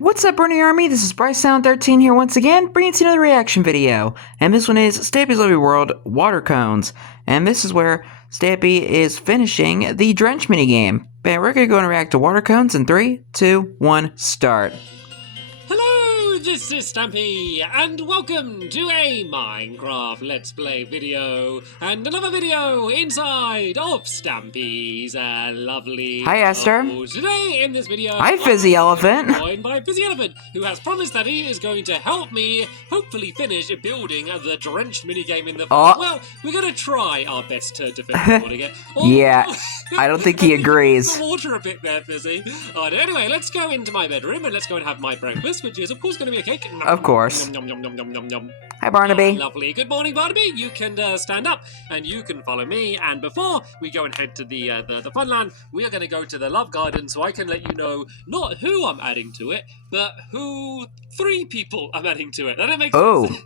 What's up, Bernie Army? This is BryceAllen13 here once again, bringing you another reaction video. And this one is Stampy's Lovely World Water Cones. And this is where Stampy is finishing the Drench minigame. And we're going to go and react to water cones in 3, 2, 1, start. Hello, this is Stampy, and welcome to a Minecraft Let's Play video, and another video inside of Stampy's lovely... Hi, Esther. Today, in this video... Hi, Fizzy Elephant. Joined by Fizzy Elephant, who has promised that he is going to help me hopefully finish building the Drenched minigame in the... Well, we're going to try our best to finish building it. Yeah, I don't think he agrees. The water a bit there, Fizzy. Anyway, let's go into my bedroom, and let's go and have my breakfast, which is, of course, going to be a cake. Of course. Nom, nom, nom, nom, nom, nom. Hi, Barnaby. Lovely. Good morning, Barnaby. You can stand up and you can follow me. And before we go and head to the Funland, we are going to go to the Love Garden so I can let you know not who I'm adding to it, but who 3 people I'm adding to it. That makes sense.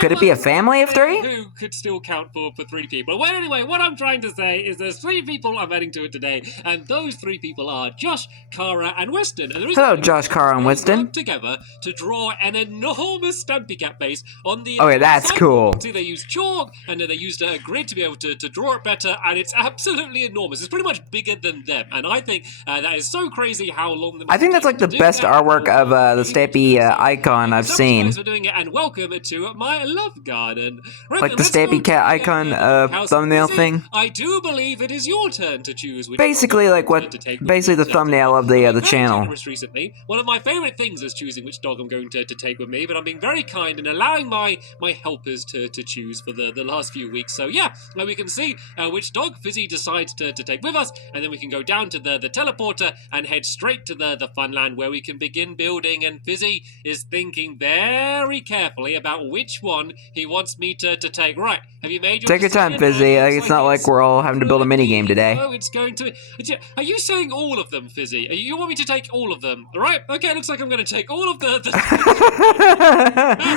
Could it be a family of 3? Who could still count for 3 people? Well, anyway, what I'm trying to say is there's 3 people I'm adding to it today, and those 3 people are Josh, Cara, and Weston. And hello, Josh, Cara, and Weston. Together to draw an enormous Stampy Cat base on the... Okay, that's cool. See, they used chalk, and then they used a grid to be able to draw it better, and it's absolutely enormous. It's pretty much bigger than them, and I think that is so crazy how long... I think that's like the best artwork of the Stampy icon I've seen. Thanks for doing it, and welcome to my Love Garden. Right, like the Stampy Cat icon thumbnail thing. I do believe it is your turn to choose which basically like what, basically the thumbnail of the channel. Recently, one of my favorite things is choosing which dog I'm going to take with me, but I'm being very kind and allowing my helpers to choose for the last few weeks. So yeah, we can see which dog Fizzy decides to take with us, and then we can go down to the teleporter and head straight to the Funland where we can begin building, and Fizzy is thinking very carefully about which one he wants me to take. Right, have you made your Take your time, Fizzy. It's not like we're all having to build a minigame today. Oh, it's going to... Are you saying all of them, Fizzy? You want me to take all of them? Right, okay, looks like I'm going to take all of the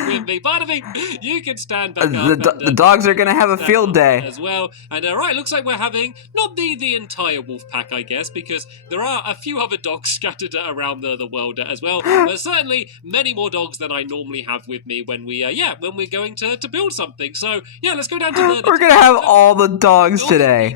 with me. Pardon me, you can stand back up. The dogs are going to have a field day. As well. And right, looks like we're having, not the entire wolf pack, I guess, because there are a few other dogs scattered around the world as well. But certainly many more dogs than I normally have with me when we, when we're going to build something. So, yeah, let's go down to the... We're going to have all the dogs today.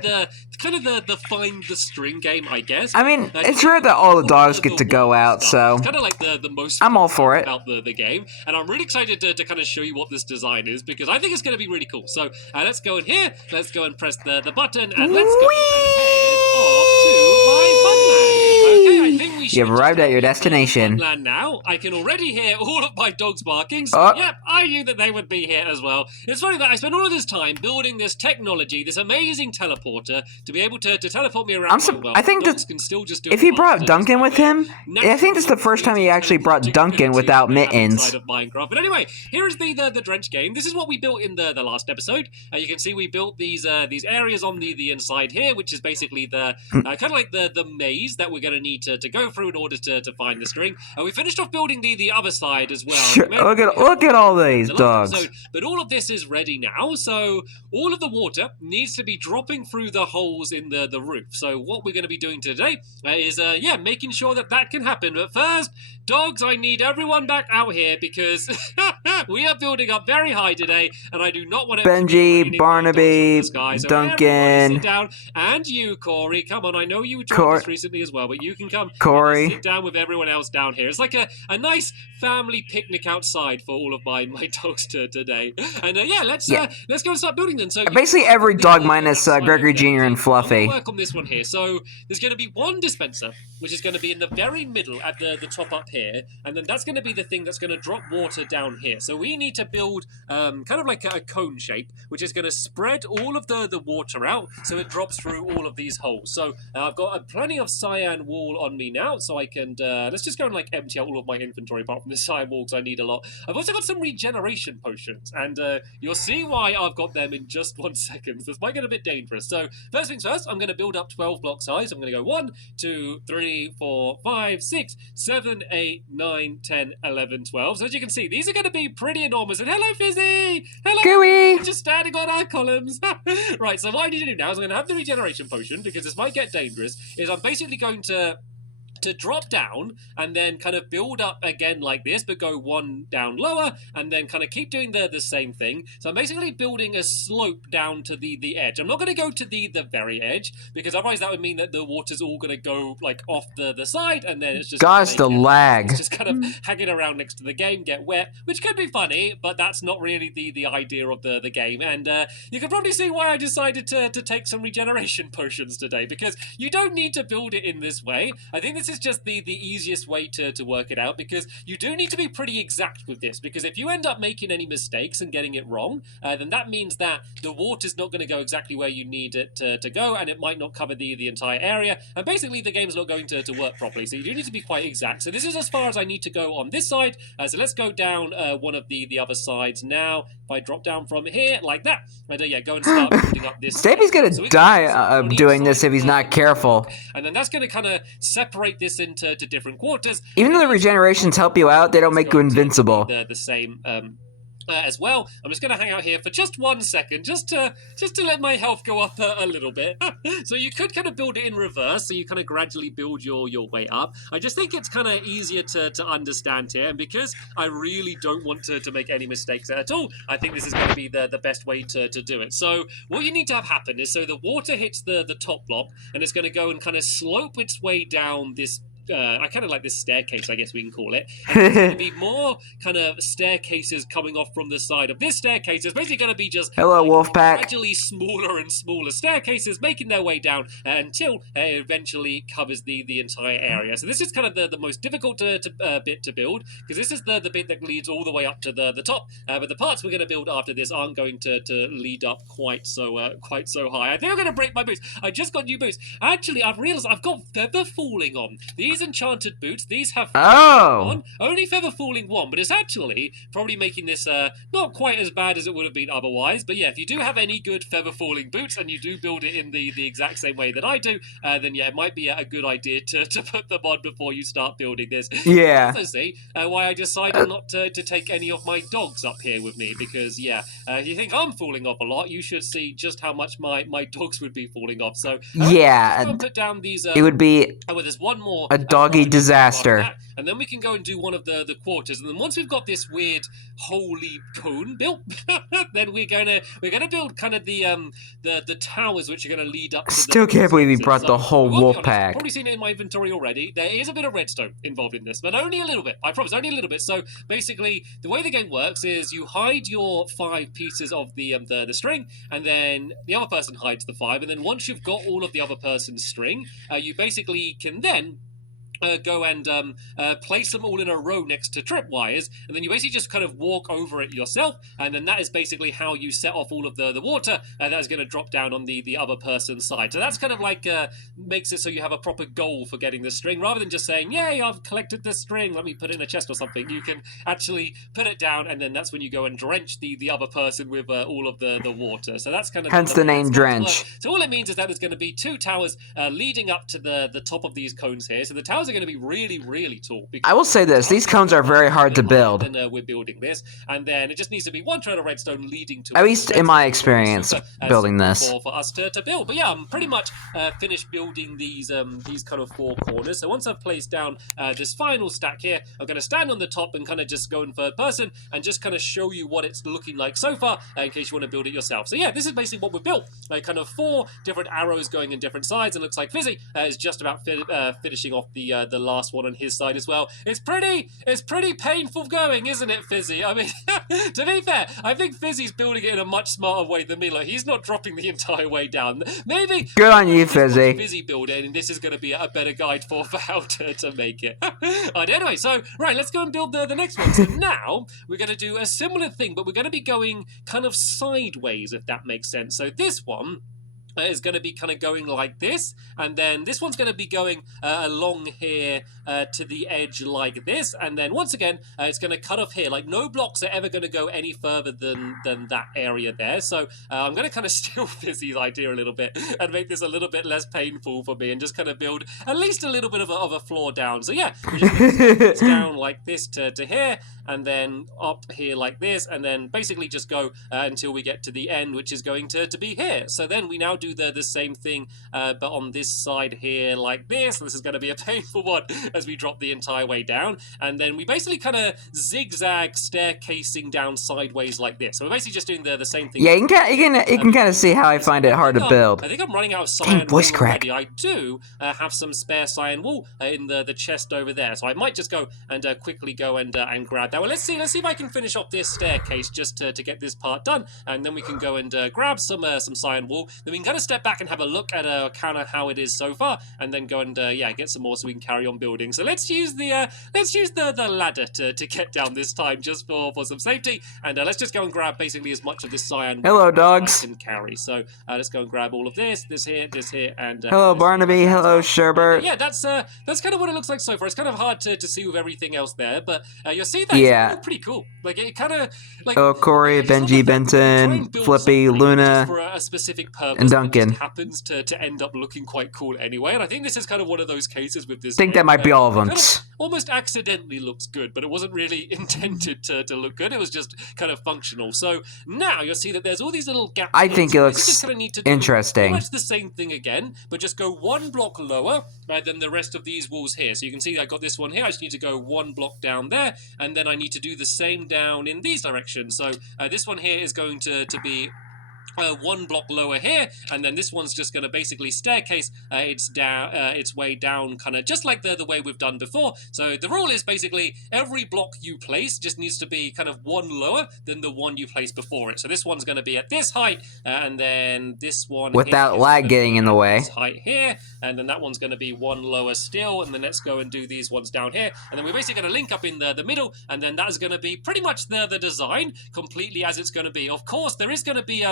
Kind of the find the string game, I guess. I mean, it's rare that all the dogs get to go out, so... It's kind of like the most... I'm all for it. ...about the game, and I'm really excited to kind of show you what this design is, because I think it's going to be really cool. So, let's go in here, let's go and press the button, and let's go and head off to my Funland. Okay, I think we should... You've arrived at your destination. Funland now. I can already hear all of my dogs barking, so yep, I knew that they would be here as well. It's funny that I spent all of this time building this technology, this amazing teleporter, to be able to teleport me around. I think that can still just do if he brought Duncan with him, I think this is the first time he actually brought Duncan without mittens. Of Minecraft. But anyway, here is the Drench game. This is what we built in the last episode. You can see we built these areas on the inside here, which is basically the kind of like the maze that we're going to need to go through in order to find the string. We finished off building the other side as well. Sure. Look at all these dogs. But all of this is ready now, so all of the water needs to be dropping through the holes in the roof. So what we're going to be doing today is making sure that can happen. But first, dogs, I need everyone back out here because we are building up very high today, and I do not want to... Benji, Barnaby, Duncan, sit down, and you, Corey. Come on, I know you joined us recently as well, but you can come. Corey, sit down with everyone else down here. It's like a nice family picnic outside for all of my dogs today. And let's go and start building them. So basically every dog minus Gregory Jr. and Fluffy. Work on this one here. So there's going to be one dispenser, which is going to be in the very middle at the top up here, and then that's going to be the thing that's going to drop water down here. So we need to build kind of like a cone shape, which is going to spread all of the water out so it drops through all of these holes. So I've got plenty of cyan wool on me now, so I can let's just go and like empty out all of my inventory apart from the cyan wool because I need a lot. I've also got some regeneration potions, and you'll see why I've got them in just 1 second. This might get a bit dangerous. So first things first, I'm going to build up 12 block size. I'm going to go 1, 2, 3, 4, 5, 6, 7, 8, 9, 10, 11, 12. So as you can see, these are going to be pretty enormous. And hello, Fizzy! Hello! Gooey! We're just standing on our columns. Right, so what I need to do now is I'm going to have the regeneration potion, because this might get dangerous, is I'm basically going to to drop down and then kind of build up again like this, but go one down lower, and then kind of keep doing the same thing. So I'm basically building a slope down to the edge. I'm not going to go to the very edge, because otherwise that would mean that the water's all going to go like off the side, and then it's just gosh, the lag. It's just kind of hanging around next to the game, get wet, which could be funny, but that's not really the idea of the game. And you can probably see why I decided to take some regeneration potions today, because you don't need to build it in this way. I think this is just the easiest way to work it out, because you do need to be pretty exact with this, because if you end up making any mistakes and getting it wrong, then that means that the water's not going to go exactly where you need it to go, and it might not cover the entire area, and basically the game's not going to work properly. So you do need to be quite exact. So this is as far as I need to go on this side. So let's go down one of the other sides now. If I drop down from here like that, and yeah, go and start building up this. Stampy's gonna die doing this if he's not careful. And then that's going to kind of separate this into different quarters. Even though the regenerations help you out, they don't make you invincible. The same as well. I'm just going to hang out here for just 1 second, just to let my health go up a little bit. So you could kind of build it in reverse, so you kind of gradually build your way up. I just think it's kind of easier to understand here, and because I really don't want to make any mistakes at all, I think this is going to be the best way to do it. So what you need to have happen is, so the water hits the top block, and it's going to go and kind of slope its way down this I kind of like this staircase, I guess we can call it. And there's going to be more kind of staircases coming off from the side of this staircase. It's basically going to be just hello, Wolfpack. Gradually smaller and smaller staircases making their way down until it eventually covers the entire area. So this is kind of the most difficult bit to build, because this is the bit that leads all the way up to the top. But the parts we're going to build after this aren't going to lead up quite so high. I think I'm going to break my boots. I just got new boots. Actually, I've realised I've got feather falling on. These enchanted boots, these have on. Only feather falling 1, but it's actually probably making this not quite as bad as it would have been otherwise. But yeah, if you do have any good feather falling boots and you do build it in the exact same way that I do, then yeah, it might be a good idea to put them on before you start building this. Yeah. Also see why I decided not to take any of my dogs up here with me, because yeah, if you think I'm falling off a lot, you should see just how much my dogs would be falling off. So yeah, put down these. It would be there's one more. A doggy disaster. And then we can go and do one of the quarters, and then once we've got this weird holy cone built, then we're gonna build kind of the towers which are gonna lead up to Still can't believe he brought the whole wolf pack. Probably seen it in my inventory already. There is a bit of redstone involved in this, but only a little bit. I promise, only a little bit. So basically, the way the game works is you hide your 5 pieces of the string, and then the other person hides the 5, and then once you've got all of the other person's string, you basically can then go and place them all in a row next to tripwires, and then you basically just kind of walk over it yourself, and then that is basically how you set off all of the water, and that is going to drop down on the other person's side. So that's kind of like makes it so you have a proper goal for getting the string, rather than just saying, yay, I've collected the string, let me put it in a chest or something. You can actually put it down, and then that's when you go and drench the other person with all of the water. So that's kind of hence the name drench. So all it means is that there's going to be 2 towers leading up to the top of these cones here. So the towers are going to be really, really tall. I will say this, these cones are very hard to build. And we're building this, and then it just needs to be 1 thread of redstone leading to... At least in my experience, building this. For us to build. But yeah, I'm pretty much finished building these kind of 4 corners. So once I've placed down this final stack here, I'm going to stand on the top and kind of just go in third person and just kind of show you what it's looking like so far, in case you want to build it yourself. So yeah, this is basically what we've built. Kind of 4 different arrows going in different sides, and looks like Fizzy is just about finishing off the last one on his side as well. It's pretty painful going, isn't it, Fizzy? I mean, to be fair, I think Fizzy's building it in a much smarter way than me. Like, he's not dropping the entire way down. Maybe good on you, Fizzy. Fizzy build it, and this is going to be a better guide for how to make it. Anyway, so right, let's go and build the next one. So now we're going to do a similar thing, but we're going to be going kind of sideways, if that makes sense. So this one is going to be kind of going like this, and then this one's going to be going along here to the edge like this, and then once again it's going to cut off here. Like, no blocks are ever going to go any further than that area there. So I'm going to kind of steal Fizzy's idea a little bit and make this a little bit less painful for me, and just kind of build at least a little bit of a floor down. So yeah, we're just going to down like this to here, and then up here like this, and then basically just go until we get to the end, which is going to be here. So then we now do the same thing, but on this side here like this. This is going to be a painful one as we drop the entire way down, and then we basically kind of zigzag staircasing down sideways like this. So we're basically just doing the same thing. Yeah, you can kind of see how I find it hard to build. I think I'm running out of cyan voice wool crack. already. I do have some spare cyan wool in the chest over there, so I might just go and quickly go and grab that. Well, let's see if I can finish off this staircase just to get this part done, and then we can go and grab some cyan wool. Then we can kind of step back and have a look at kind of how it is so far, and then go and get some more so we can carry on building. So let's use the ladder to get down this time just for some safety, and let's just go and grab basically as much of this cyan wool Hello, as dogs. I can carry. So let's go and grab all of this here, and hello, Barnaby. Hello, Sherbert. Yeah, that's kind of what it looks like so far. It's kind of hard to see with everything else there, but you'll see that it's pretty cool. Like it kind of like Corey, Benji, Benton, Flippy, Luna, for a specific purpose, and Duncan. It happens to end up looking quite cool anyway. And I think this is kind of one of those cases with this. I think that might be all of them. Kind of almost accidentally looks good, but it wasn't really intended to look good. It was just kind of functional. So now you'll see that there's all these little gaps. I think it looks just kind of need to do interesting. pretty much the same thing again, but just go one block lower than the rest of these walls here. So you can see I got this one here. I just need to go one block down there, and then I need to do the same down in these directions. So this one here is going to be one block lower here, and then this one's just going to basically staircase its way down, kind of just like the way we've done before. So the rule is basically every block you place just needs to be kind of one lower than the one you placed before it. So this one's going to be at this height, and then this one without lag getting in the way. This height here, and then that one's going to be one lower still, and then let's go and do these ones down here, and then we're basically going to link up in the middle, and then that is going to be pretty much the design completely as it's going to be. Of course, there is going to be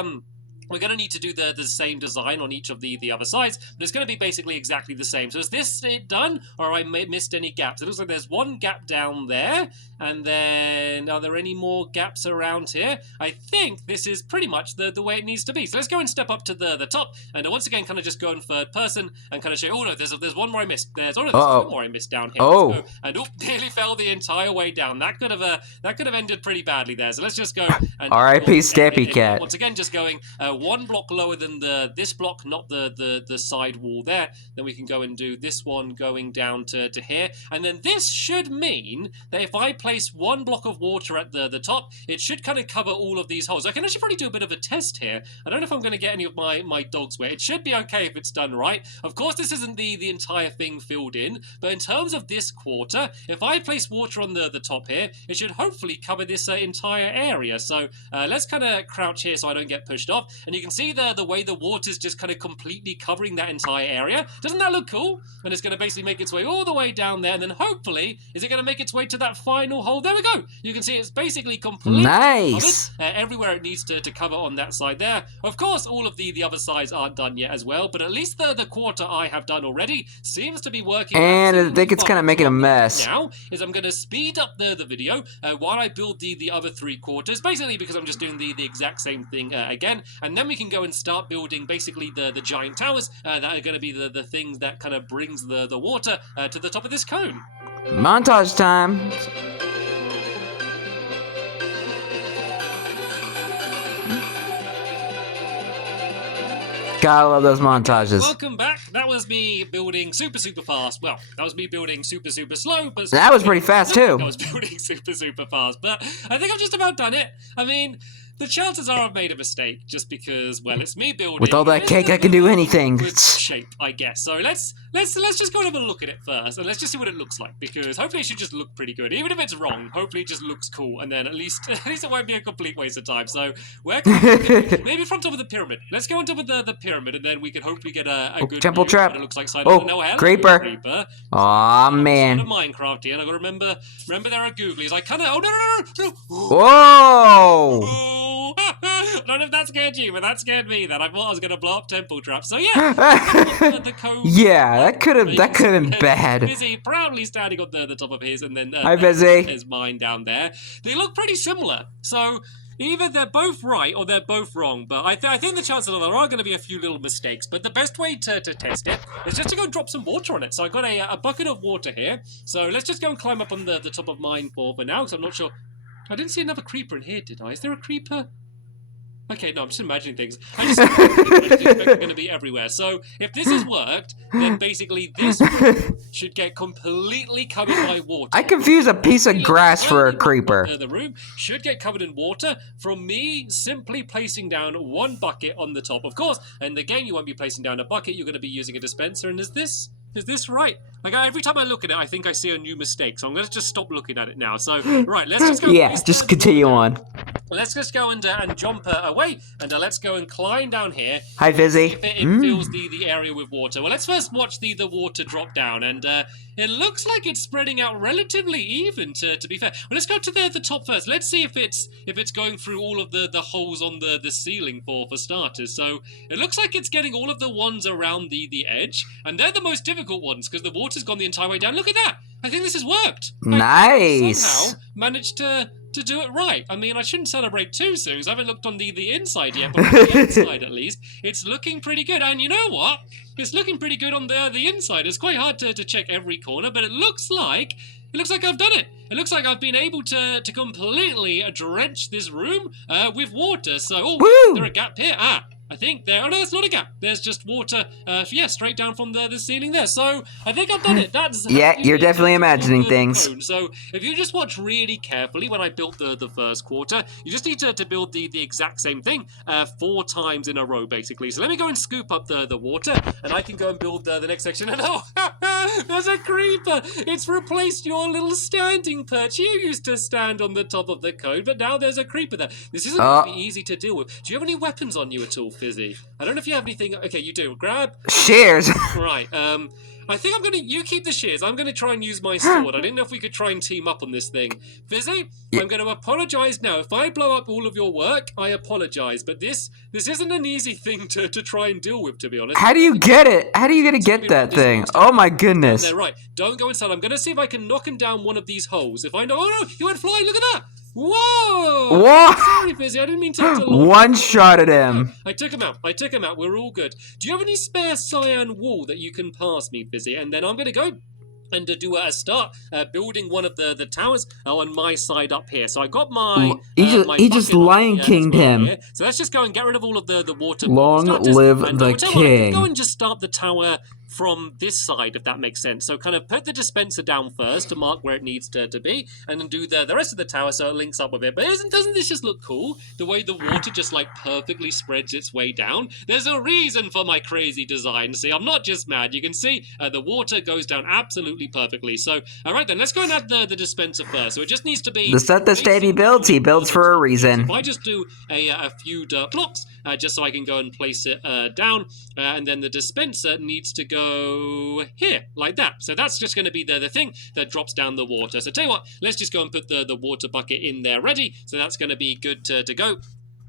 we're going to need to do the same design on each of the other sides, but it's going to be basically exactly the same. So is this it done, or have I missed any gaps? It looks like there's one gap down there, and then are there any more gaps around here? I think this is pretty much the way it needs to be. So let's go and step up to the top, and once again kind of just go in third person and kind of show, oh no, there's one more I missed. There's two more I missed down here. Oh. And nearly fell the entire way down. That could have ended pretty badly there. So let's just go and R.I.P. Stampy Cat. Once again, just going one block lower than this block, not the side wall there. Then we can go and do this one going down to here, and then this should mean that if I place one block of water at the top, it should kind of cover all of these holes. I can actually probably do a bit of a test here. I don't know if I'm going to get any of my dogs wet. It should be okay if it's done right. Of course, this isn't the entire thing filled in, but in terms of this quarter, if I place water on the top here, it should hopefully cover this entire area. So let's kind of crouch here so I don't get pushed off, and you can see the way the water's just kind of completely covering that entire area. Doesn't that look cool? And it's going to basically make its way all the way down there, and then hopefully, is it going to make its way to that final hole? There we go. You can see it's basically completely nice. covered everywhere it needs to cover on that side there. Of course, all of the other sides aren't done yet as well, but at least the quarter I have done already seems to be working. And I think it's kind of making a mess. Now is I'm going to speed up the video while I build the other three quarters, basically because I'm just doing the exact same thing again, and then we can go and start building basically the giant towers that are going to be the things that kind of brings the water to the top of this cone. Montage time. Gotta love those montages. Welcome back. That was me building super fast. Well, that was me building super slow, but that was pretty fast too. I was building super fast, but I think I've just about done it. I mean, the chances are I've made a mistake just because, well, it's me building. With all that cake, I can do anything. With shape, I guess. So let's just go and have a look at it first, and let's just see what it looks like, because hopefully it should just look pretty good. Even if it's wrong, hopefully it just looks cool, and then at least it won't be a complete waste of time. So where can we maybe from top of the pyramid. Let's go on top of the pyramid, and then we can hopefully get a good temple view trap. of what it looks like. So creeper. Aw, man. It's not a Minecraft here, and I gotta remember there are googlies. I kind of no. Whoa. Oh. I don't know if that scared you, but that scared me. Then I thought I was going to blow up temple trap. So yeah, the cove. Yeah, that could have been bad. Busy proudly standing on the top of his, and then hi, Busy. There's mine down there. They look pretty similar. So either they're both right or they're both wrong. But I think the chances are there are going to be a few little mistakes. But the best way to test it is just to go and drop some water on it. So I got a bucket of water here. So let's just go and climb up on the top of mine for now, because I'm not sure. I didn't see another creeper in here, did I? Is there a creeper? Okay, no, I'm just imagining things. I just expect they're going to be everywhere. So if this has worked, then basically this room should get completely covered by water. I confuse a piece of grass for a creeper. The room should get covered in water from me simply placing down one bucket on the top. Of course, in the game you won't be placing down a bucket, you're going to be using a dispenser. And is this right? Like, every time I look at it, I think I see a new mistake. So I'm going to just stop looking at it now. So, right, let's just go. Yeah, just continue on. Let's just go and jump away, and let's go and climb down here. Hi, Fizzy. If it fills the area with water. Well, let's first watch the water drop down, and it looks like it's spreading out relatively even, to be fair. Well, let's go to the top first. Let's see if it's going through all of the holes on the ceiling for starters. So it looks like it's getting all of the ones around the edge, and they're the most difficult ones because the water's gone the entire way down. Look at that! I think this has worked. Nice. Somehow managed to do it right. I mean, I shouldn't celebrate too soon because I haven't looked on the inside yet, but on the inside at least, it's looking pretty good. And you know what? It's looking pretty good on the inside. It's quite hard to check every corner, but it looks like I've done it. It looks like I've been able to completely drench this room with water. So, is there a gap here? I think there. Oh no, it's not a gap. There's just water. Straight down from the ceiling there. So I think I've done it. That's yeah. You're definitely imagining things. So if you just watch really carefully when I built the first quarter, you just need to build the exact same thing 4 times in a row, basically. So let me go and scoop up the water, and I can go and build the next section. And there's a creeper. It's replaced your little standing perch. You used to stand on the top of the cone, but now there's a creeper there. This isn't going to be easy to deal with. Do you have any weapons on you at all, Fizzy? I don't know if you have anything. Okay, you do. Grab shears. Right. I think I'm gonna. You keep the shears. I'm gonna try and use my sword. I didn't know if we could try and team up on this thing. Fizzy, I'm gonna apologize now. If I blow up all of your work, I apologize. But this isn't an easy thing to try and deal with, to be honest. How do you get it? How do you get that thing? Oh my goodness. There, right. Don't go inside. I'm gonna see if I can knock him down one of these holes. If I know. Oh no! He went flying. Look at that. Whoa! Whoa! Sorry, Fizzy. I didn't mean to. One shot at him. I took him out. We're all good. Do you have any spare cyan wool that you can pass me, Fizzy? And then I'm going to go and do a start building one of the towers on my side up here. So I got my he just Lion Kinged him. Here. So let's just go and get rid of all of the water. Long live the king. I can go and just start the tower from this side, if that makes sense. So kind of put the dispenser down first to mark where it needs to be, and then do the rest of the tower so it links up with it. But doesn't this just look cool? The way the water just like perfectly spreads its way down. There's a reason for my crazy design. See, I'm not just mad. You can see the water goes down absolutely perfectly. So, all right then, let's go and add the dispenser first. So it just needs to be... The stuff that Stampy builds, he builds for a reason. If I just do a few dirt blocks, just so I can go and place it down, and then the dispenser needs to go here, like that. So that's just going to be the thing that drops down the water. So tell you what, let's just go and put the water bucket in there ready. So that's going to be good to go.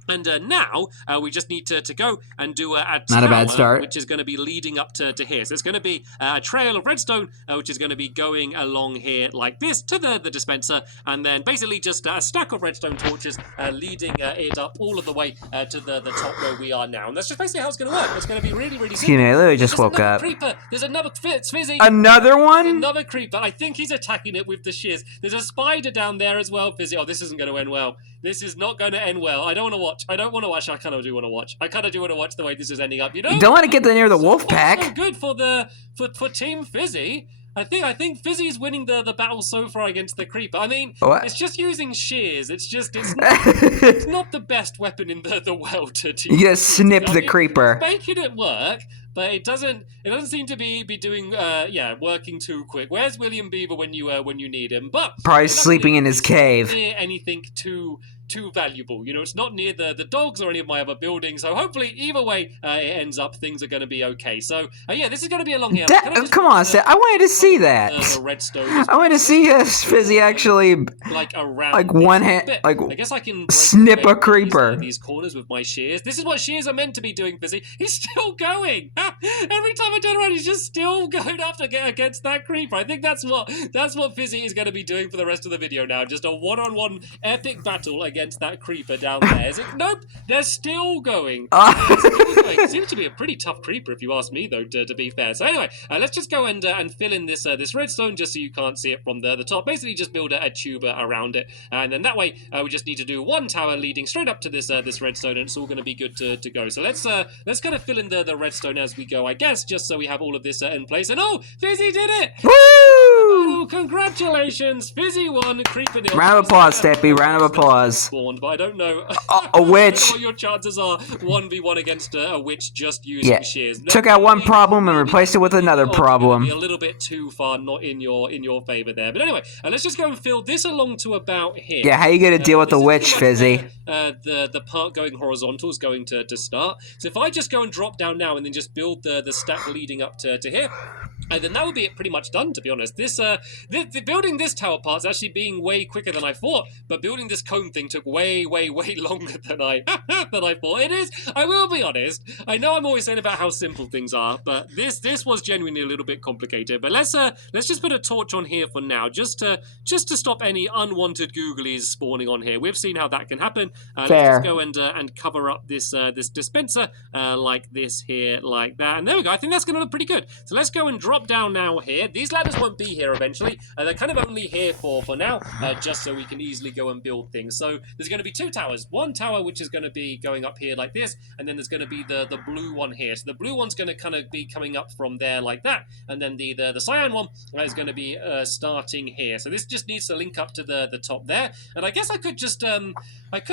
And now we just need to go and do a tower, not a bad start, which is going to be leading up to here. So it's going to be a trail of redstone, which is going to be going along here like this to the dispenser, and then basically just a stack of redstone torches leading it up all of the way to the top where we are now. And that's just basically how it's going to work. It's going to be really, really simple. You know, I literally just woke up. Creeper. There's another Fizzy. Another one? There's another creeper. I think he's attacking it with the shears. There's a spider down there as well, Fizzy. Oh, this isn't going to end well. This is not going to end well. I don't want to watch. I don't want to watch. I kind of do want to watch. I kind of do want to watch the way this is ending up. You know? You don't want to get near the wolf pack. So good for Team Fizzy. I think Fizzy's winning the battle so far against the creeper. I mean, it's just using shears. It's not the best weapon in the world to use. You just snip the creeper. It's making it work, but it doesn't seem to be doing working too quick. Where's William Beaver when you need him? But probably sleeping in his cave. Near anything too valuable. You know, it's not near the dogs or any of my other buildings. So hopefully, either way it ends up, things are going to be okay. So this is going to be a long year. Come on, Seth. I wanted to see that. The redstone. I wanted to see Fizzy actually like one hand, like I guess I can snip a creeper. These corners with my shears. This is what shears are meant to be doing, Fizzy. He's still going. Every time I turn around, he's just still going up to get against that creeper. I think that's what Fizzy is going to be doing for the rest of the video now. Just a one-on-one epic battle against against that creeper down there. Is it? Nope, they're still going. They're still going. It seems to be a pretty tough creeper, if you ask me, though, to be fair. So anyway, let's just go and fill in this redstone just so you can't see it from the top. Basically, just build a tuber around it, and then that way we just need to do one tower leading straight up to this redstone, and it's all going to be good to go. So let's kind of fill in the redstone as we go, I guess, just so we have all of this in place. And oh, Fizzy did it! Woo! Oh, congratulations, Fizzy won. Creeper nil. Round of applause, Stampy. Round of applause. Spawned, but I don't know. A witch. I don't know what your chances are 1v1 against a witch just using shears. Took out one problem and replaced it with another problem. A little bit too far, not in your favor there. But anyway, let's just go and fill this along to about here. Yeah, how you gonna deal with the witch, Fizzy? The part going horizontal is going to start. So if I just go and drop down now and then just build the stack leading up to here, then that would be pretty much done, to be honest. Building this tower part is actually being way quicker than I thought, but building this cone thing took way longer than I thought. It is. I will be honest. I know I'm always saying about how simple things are, but this was genuinely a little bit complicated. But let's just put a torch on here for now, just to stop any unwanted googlies spawning on here. We've seen how that can happen. Let's just go and cover up this dispenser like this here, like that, and there we go. I think that's going to look pretty good. So let's go and drop down now here. These ladders won't be here eventually. They're kind of only here for now, just so we can easily go and build things. So there's going to be two towers. One tower which is going to be going up here like this, and then there's going to be the blue one here. So the blue one's going to kind of be coming up from there like that, and then the cyan one is going to be starting here. So this just needs to link up to the top there. And I guess I could just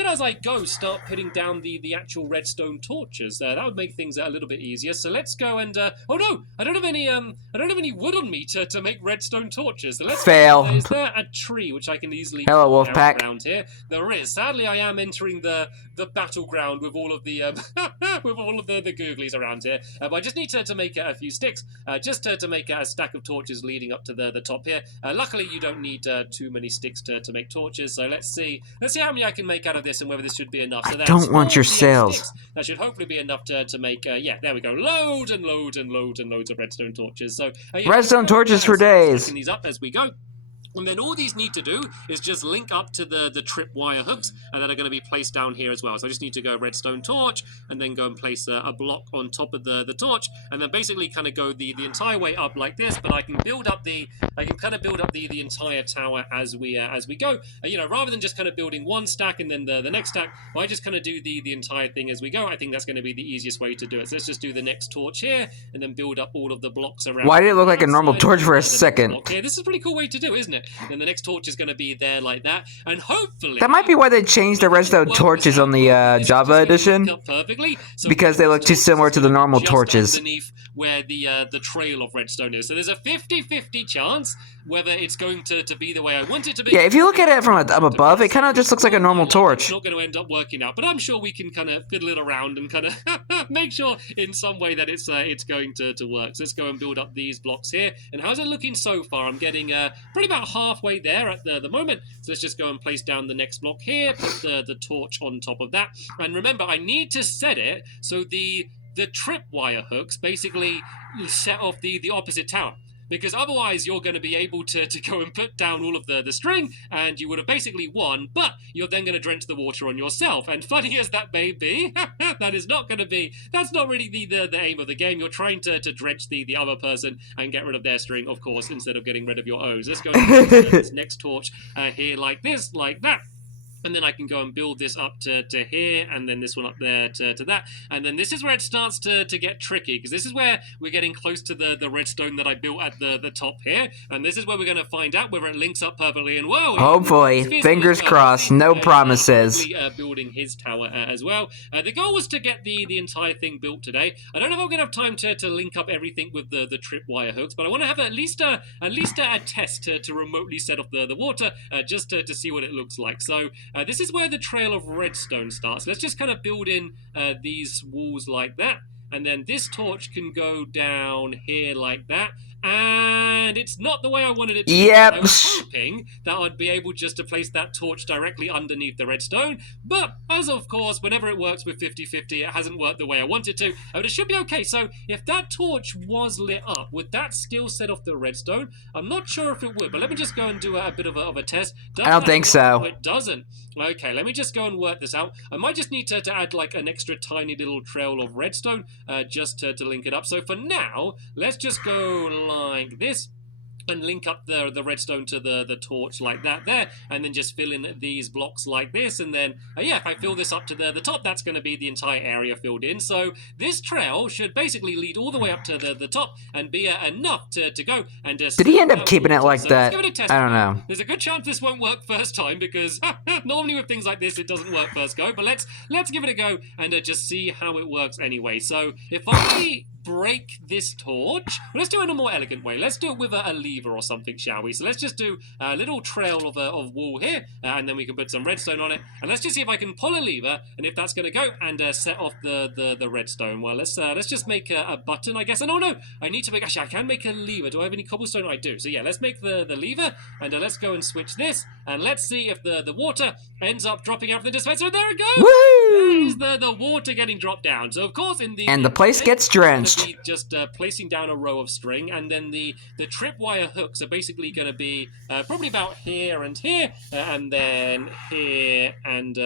as I go start putting down the actual redstone torches. That would make things a little bit easier. So let's go and oh no, I don't have any wood on me to make redstone torches. So let's fail. Is there a tree which I can easily Hello, Wolfpack. around here? There is. Sadly, I am entering the battleground with all of the the googlies around here. But I just need to make a few sticks, just to make a stack of torches leading up to the top here. Luckily, you don't need too many sticks to make torches. So let's see how many I can make out of this and whether this should be enough. So I don't want your sails. Sticks. That should hopefully be enough to make. Yeah, there we go. Loads and loads of redstone torches. So redstone torches for days. Stacking these up as we go. And then all these need to do is just link up to the tripwire hooks, and that are going to be placed down here as well. So I just need to go redstone torch, and then go and place a block on top of the torch, and then basically kind of go the entire way up like this. But I can build up the entire tower as we go. Rather than just kind of building one stack and then the next stack, I just kind of do the entire thing as we go. I think that's going to be the easiest way to do it. So let's just do the next torch here, and then build up all of the blocks around. Why did it look like a normal torch for a second? Yeah, this is a pretty cool way to do, isn't it? Then the next torch is going to be there like that, and hopefully that might be why they changed the redstone torches on the Java edition, because they look too similar to the normal torches. Underneath where the trail of redstone is, so there's a 50-50 chance whether it's going to be the way I want it to be. Yeah, if you look at it from up above, it kind of just looks like a normal torch. It's not going to end up working out, but I'm sure we can kind of fiddle it around and kind of make sure in some way that it's going to work. So let's go and build up these blocks here. And how's it looking so far? I'm getting pretty about halfway there at the moment. So let's just go and place down the next block here, put the torch on top of that. And remember, I need to set it so the tripwire hooks basically set off the opposite tower. Because otherwise you're going to be able to go and put down all of the string, and you would have basically won, but you're then going to drench the water on yourself. And funny as that may be, that's not really the aim of the game. You're trying to drench the other person and get rid of their string, of course, instead of getting rid of your O's. Let's go and this next torch here like this, like that. And then I can go and build this up to here, and then this one up there to that. And then this is where it starts to get tricky, because this is where we're getting close to the redstone that I built at the top here. And this is where we're going to find out whether it links up perfectly. And whoa! Hopefully. Fingers crossed. No promises. Building his tower as well. The goal was to get the entire thing built today. I don't know if I'm going to have time to link up everything with the tripwire hooks, but I want to have at least a test to remotely set off the water, just to see what it looks like. So this is where the trail of redstone starts. Let's just kind of build in these walls like that. And then this torch can go down here like that. and it's not the way I wanted it to Yep. be. I was hoping that I'd be able just to place that torch directly underneath the redstone, but as of course, whenever it works with 50-50, it hasn't worked the way I want it to, but it should be okay. So if that torch was lit up, would that still set off the redstone? I'm not sure if it would, but let me just go and do a bit of a test. I don't think so. No, it doesn't. Okay, let me just go and work this out. I might just need to add like an extra tiny little trail of redstone just to link it up. So for now, let's just go like this and link up the redstone to the torch like that there, and then just fill in these blocks like this, and then yeah, if I fill this up to the top, that's going to be the entire area filled in. So this trail should basically lead all the way up to the top and be enough to go and Did he end up keeping it like that? Let's give it a test. I don't know. There's a good chance this won't work first time because normally with things like this it doesn't work first go, but let's give it a go and just see how it works anyway. So if I break this torch, let's do it in a more elegant way. Let's do it with a lever or something, shall we? So let's just do a little trail of wool here, and then we can put some redstone on it, and let's just see if I can pull a lever and if that's going to go and set off the redstone. Well, let's just make a button, I guess. And oh no, I need to make, actually I can make a lever. Do I have any cobblestone? I do. So yeah, let's make the lever, and let's go and switch this, and let's see if the water ends up dropping out from the dispenser. There it goes. Woo! There's the water getting dropped down. So of course in the And the place gets drenched. Just placing down a row of string, and then the tripwire hooks are basically going to be probably about here and here, and then here and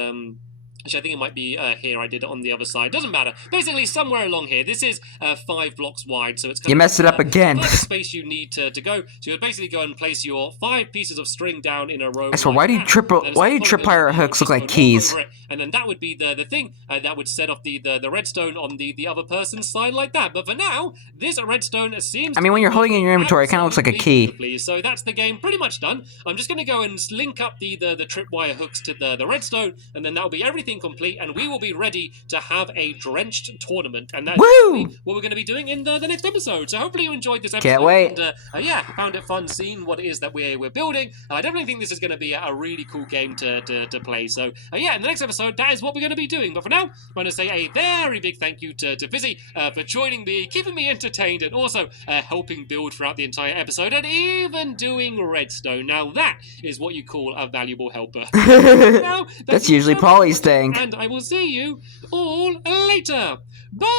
actually, I think it might be here. I did it on the other side. Doesn't matter. Basically, somewhere along here. This is 5 blocks wide, so it's kind You of messed it up again. the space you need to go. So you'll basically go and place your 5 pieces of string down in a row. I swear, why do tripwire hooks look like keys? And then that would be the thing that would set off the redstone on the other person's side like that. But for now, this redstone seems. I mean, when you're holding it in your inventory, it kind of looks like a key. So that's the game pretty much done. I'm just going to go and link up the tripwire hooks to the redstone, and then that'll be everything complete, and we will be ready to have a drenched tournament. And that's what we're going to be doing in the next episode. So hopefully you enjoyed this episode. Can't wait. And yeah, found it fun seeing what it is that we're building. I definitely think this is going to be a really cool game to play. So yeah, in the next episode, that is what we're going to be doing. But for now, I want to say a very big thank you to Fizzy for joining me, keeping me entertained, and also helping build throughout the entire episode, and even doing redstone. Now that is what you call a valuable helper. Now, that's usually Polly's thing. And I will see you all later. Bye!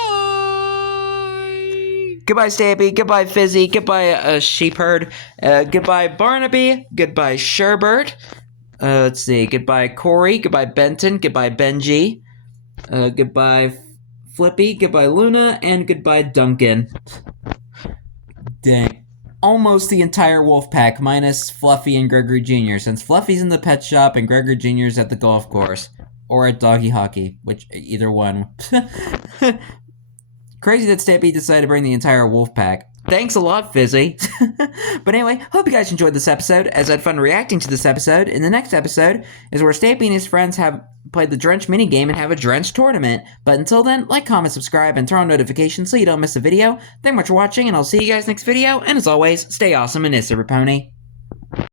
Goodbye, Stampy. Goodbye, Fizzy. Goodbye, Sheepherd. Goodbye, Barnaby. Goodbye, Sherbert. Let's see. Goodbye, Corey. Goodbye, Benton. Goodbye, Benji. Goodbye, Flippy. Goodbye, Luna. And goodbye, Duncan. Dang. Almost the entire wolf pack, minus Fluffy and Gregory Jr., since Fluffy's in the pet shop and Gregory Jr.'s at the golf course. Or at doggy hockey, which, either one. Crazy that Stampy decided to bring the entire wolf pack. Thanks a lot, Fizzy. But anyway, hope you guys enjoyed this episode, as I had fun reacting to this episode. In the next episode is where Stampy and his friends have played the Drench minigame and have a Drench tournament. But until then, like, comment, subscribe, and turn on notifications so you don't miss a video. Thanks much for watching, and I'll see you guys next video. And as always, stay awesome and Pony.